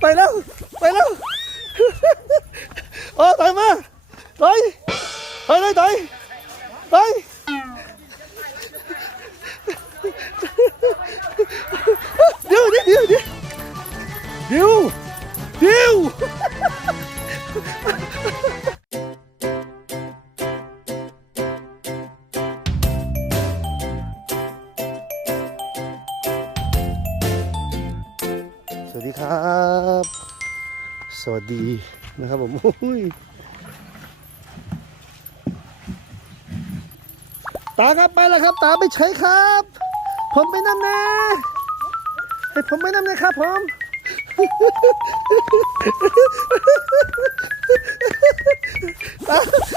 ไปแล้ว ไปแล้วโอ้ถอยมาถอยถอยเลยถอยถอย ดีนะครับผมหุยตาครับไปแล้วครับ ตาไปใช้ครับ ผมไปนั่นนะให้ผมไปนั่นนะครับผม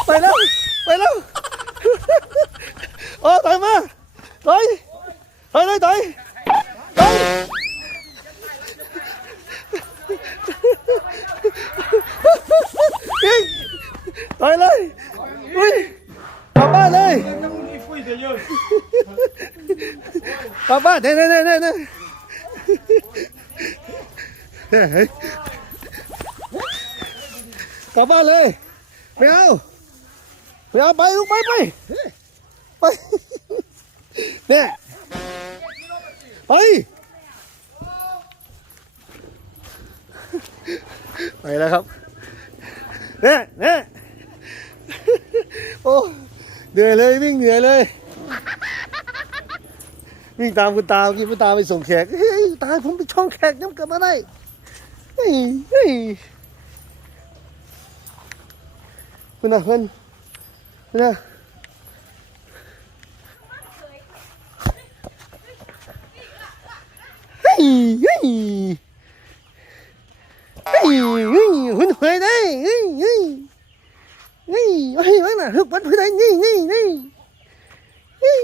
ไปแล้ว กลับบ้านเน่เน่เน่เน่เน่เฮ้ยกลับบ้านเลยไม่เอาไม่เอาไปลูกไปไปไปเนี่ยไปไปแล้วครับเนี่ยเนี่ยโอ้เหนื่อยเลยวิ่งเหนื่อยเลย วิ่งตามคุณตาเมื่อกี้คุณตาไปส่งแขกเฮ้ยตายผมไปช่องแขกน้ำกลับมาได้เฮ้ยเฮ้ยคุณนะคุณคุณนะเฮ้ยเฮ้ยเฮ้ยเฮ้ยหุ่นหวยได้เฮ้ยเฮ้ยเฮ้ยเฮ้ยมันน่ะฮึกมันพื้นได้นี่นี่นี่เฮ้ย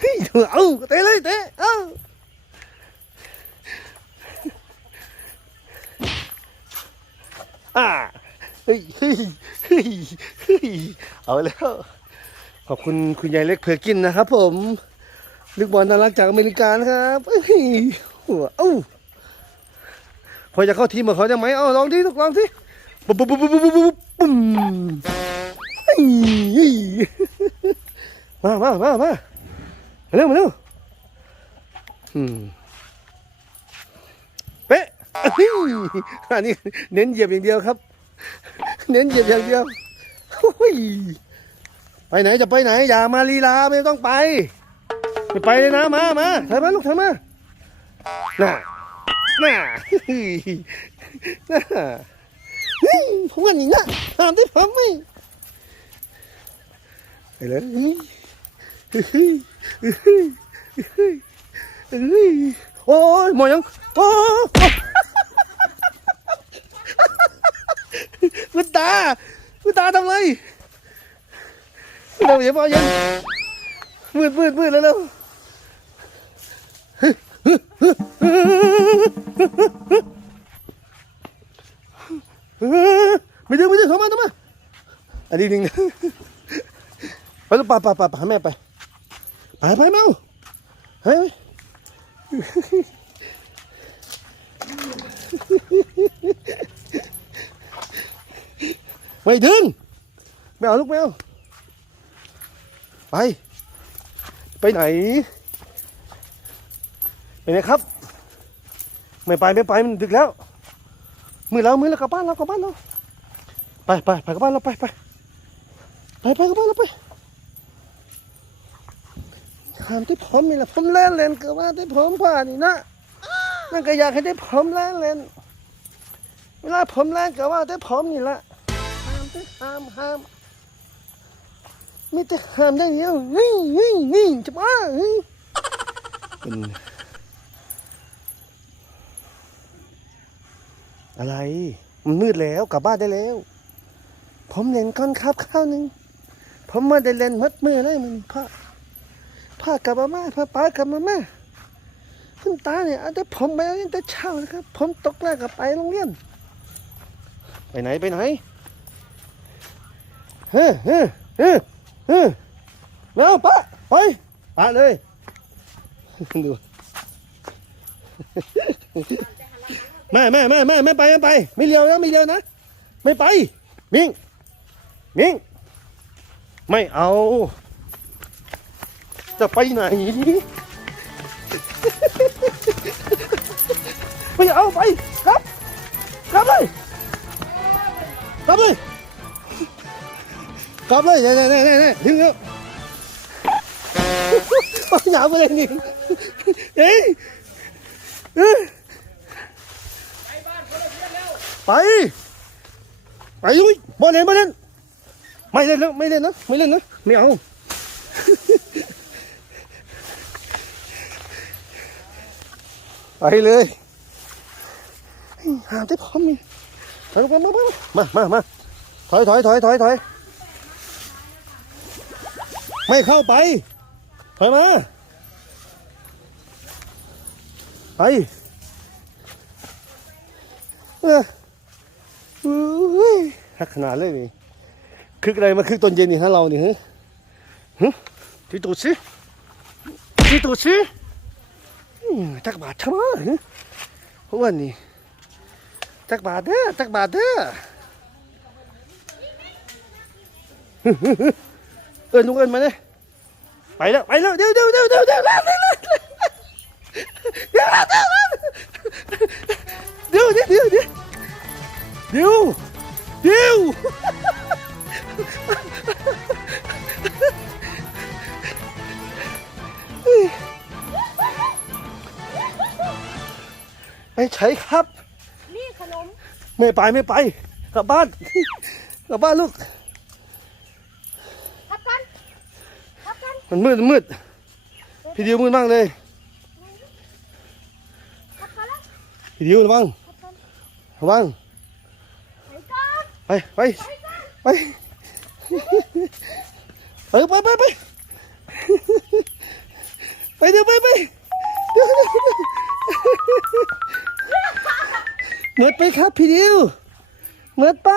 เฮ้ยเอาเตะเลยเตะเอาอ่าเฮ้ยเฮ้ยเฮ้ยเฮ้ยเอาแล้ว ขอบคุณคุณยายเล็กเพอร์กินนะครับผมลูกบอลน่ารักจากอเมริกานะครับเฮ้ยหัวเอ้าพอจะเข้าทีมกับเขาได้ไหมเอาลองดิลูกลองสิปุ๊บปุ๊บปุ๊บปุ๊บปุ๊บปุ๊บปุ๊บเฮ้ยมมามามามา เร็วมาเร็วอืมเป๊ะอันนี้เน้นเหยียบอย่างเดียวครับ เน้นเหยียบอย่างเดียวไปไหนจะไปไหน อย่ามาลีลาไม่ต้องไปไม่ไปเลยนะมามาถอยมาลูกถอยมาน่ะน่ะน่ะเฮ้ยผมกันอย่างนี้นะห้ามที่ผมไม่ไปเลยเฮ้ย โอ้ยหมอยังโอ้คุณตาคุณตาทำไรเราอย่าพอยังมืดมืดมืดแล้วเร็วไม่ดึงไม่ดึงเข้ามาเข้ามาอันนี้ดึงไปลูกป่าป่าป่าหาแม่ไป ไปไปเมาเฮ้ยไม่ถึงไม่เอาลูกไม่เอาไป ไปไหน ไปไหนครับ ไม่ไปไม่ไปมันดึกแล้ว มือแล้วมือแล้วกลับบ้านเรากลับบ้านเราไปไปไปกลับบ้านเราไปไปไปไปกลับบ้านเราไป ถามที่ผมนี่แหละผมเล่นเล่นก็ว่าที่ผมผ่านนี่นะนั่นก็อยากให้ได้ผมเล่นเล่นเวลาผมเล่นก็ว่าที่ผมนี่แหละห้ามที่ห้ามห้ามไม่แต่ห้ามได้เดียวนี่นี่นี่จะมาเฮ้ยเป็นอะไร มันมืดแล้วกลับบ้านได้แล้ว ผมเล่นก้อนครับข้าวหนึ่งผมมาได้เล่นมัดมือเลยมันพ่อ พากลับมาม่าพาป้ากลับมาม่าคุณตาเนี่ยอาแต่ผมไปตั้งแต่เช้านะครับ ผมตกแรกกับไปโรงเรียน ไปไหนไปไหนเฮ้เฮ้เฮ้เฮ้แล้วป้าไปป้าเลยดูแม่แม่แม่แม่ไม่ไปไม่ไป ไม่เลี้ยวนะไม่เลี้ยวนะ ไม่ไป มิงมิงไม่เอา จะไปไหนไม่เอาไปครับกลับเลยกลับเลยกลับเลยเนี่ยเนี่ยเนี่ยเนี่ยถึงแล้วอย่าไปเลยนี่เฮ้ยเอ้ยไปไปลุยบอลเล่นบอลเล่นไม่เล่นแล้วไม่เล่นนะไม่เล่นนะไม่เอา ไปเลยหาได้พร้อมนี่ไปมามามามามาถอยถอยถอยถอยถอยไม่เข้าไป ถอยมา ไปเอออุ้ยหักขนาดเลยนี่คึกอะไรมาคึกตอนเย็นนี่ฮะเรานี่ฮะฮะที่ตูดสิที่ตูดสิ จักบาททำไมฮะพวกวันนี้จักบาทเด้อจักบาทเด้อเอิญลุงเอิญมาเลยไปแล้วไปแล้วเดี๋ยวเดี๋ยวเดี๋ยวเดี๋ยวเดี๋ยวเดี๋ยวเดี๋ยวเดี๋ยวเดี๋ยวเดี๋ยวเดี๋ยวเดี๋ยวเดี๋ยวเดี๋ยว ไม่ใช่ครับ นี่ขนม ไม่ไปไม่ไป กลับบ้าน กลับบ้านลูกทับกันทับกันมันมืดมันมืด พี่ดิวมืดมากเลย ทับกันแล้วพี่ดิวระวังทับกันระวัง ไหนกันไปไปไปเออไปไปไปไปเดี๋ยวไปไปเดี๋ยว เหมือดไปครับพี่ดิวเหมือดไป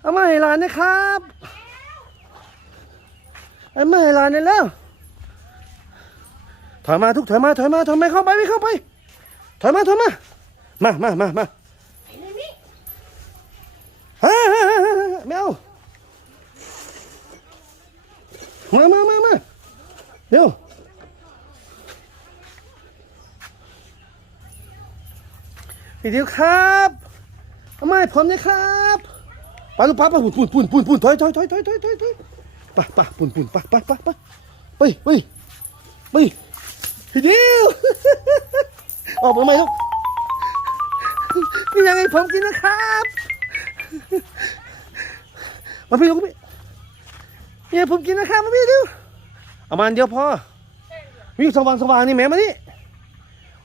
เอามาให้หลานนะครับเอามาให้หลานได้แล้วถอยมาทุกถอยมาถอยมาถอยมาเข้าไปไม่เข้าไปถอยมาถอยมามามามามาเลยนี่ฮ่าฮ่าฮ่าฮ่าไม่เอามามามามาเร็ว พี่เดียวครับเอามาให้ผมนะครับไปลูกป้าไปปุ่นปุ่นปุ่นปุ่นปุ่นถอยถอยถอยถอยถอยถอยถอยไปไปปุ่นปุ่นไปไปไปไปไปไปไปพี่เดียวออกมาไหมลูกนี่ยังไงผมกินนะครับมาพี่ลูกพี่เนี่ยผมกินนะครับมาพี่ดูเอามานเดียวพอวิ่งสว่างสว่างนี่แม่มานี่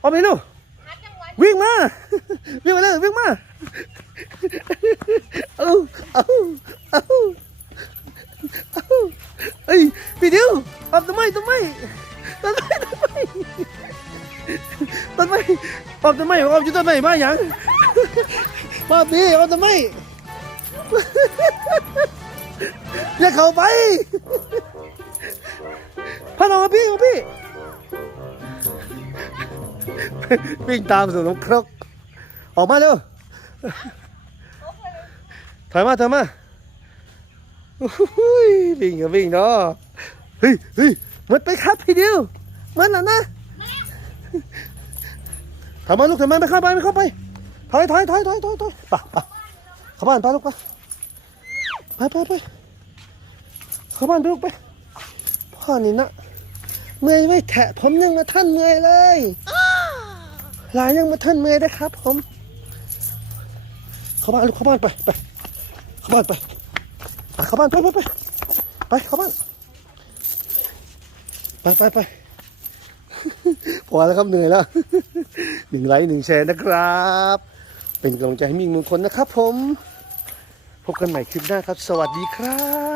เอาไปดูหาจังห วิ่งมา วิ่งมาเลยวิ่งมา เอาเอาเอาเอาเอ้ยพี่ดิวเอาต้นไม้ต้นไม้ต้นไม้ต้นไม้ต้นไม้เอาต้นไม้เอาอยู่ต้นไม้มาอย่างมาพี่เอาต้นไม้อย่าเข้าไปพาน้องมาพี่พี่ วิ่งตามสู่น้องครกออกมาเร็วถอยมาถอยมาอุ้ยวิ่งก็วิ่งเนาะเฮ้ยเฮ้ยมันไปครับพี่เดียวมันน่ะนะถอยมาลูกถอยมาไม่เข้าไปไม่เข้าไปถอยถอยถอยถอยถอยถอยไปไปเข้าบ้านไปลูกไปไปไปไปเข้าบ้านไปลูกไปพ่อนี่นะเมื่อยไม่แทะผมยังมาท่านเมื่อยเลย ลานยังมาท่านเมย์นะครับผม เข้าบ้านลูกเข้าบ้านไปไปเข้าบ้านไปไปเข้าบ้านไปไปไปไปเข้าบ้านไปไปไปพอแล้วครับเหนื่อยแล้วหนึ่งไลค์หนึ่งแชร์นะครับ เป็นกำลังใจให้มิ่งมงคลนะครับผม พบกันใหม่คลิปหน้าครับ สวัสดีครับ